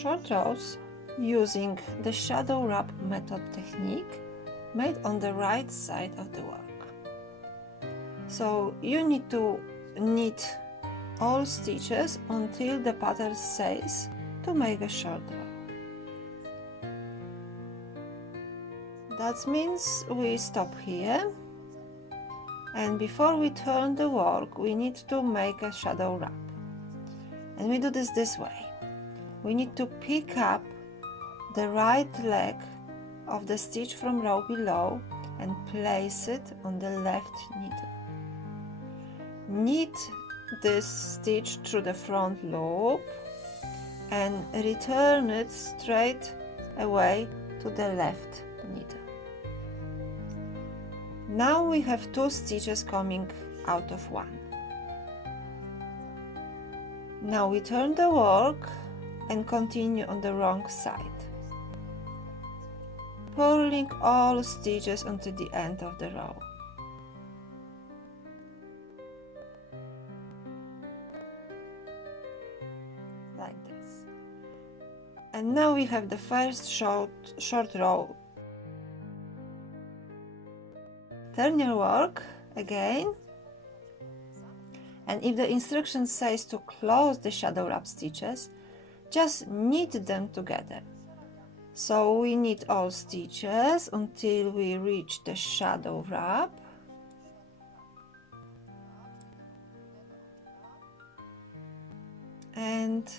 short rows using the shadow wrap method technique made on the right side of the work. So you need to knit all stitches until the pattern says to make a short row. That means we stop here, and before we turn the work we need to make a shadow wrap, and we do this way. We need to pick up the right leg of the stitch from row below and place it on the left needle. Knit this stitch through the front loop and return it straight away to the left needle. Now we have 2 stitches coming out of one. Now we turn the work and continue on the wrong side, purling all stitches until the end of the row. Like this. And now we have the first short row. Turn your work again, and if the instruction says to close the shadow wrap stitches, just knit them together. So we knit all stitches until we reach the shadow wrap. And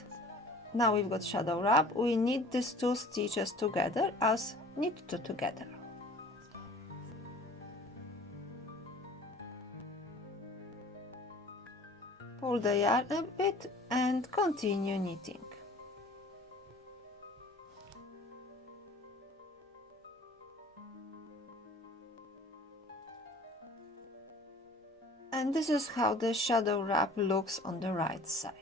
now we've got shadow wrap. We knit these 2 stitches together as knit 2 together. Pull the yarn a bit and continue knitting. And this is how the shadow wrap looks on the right side.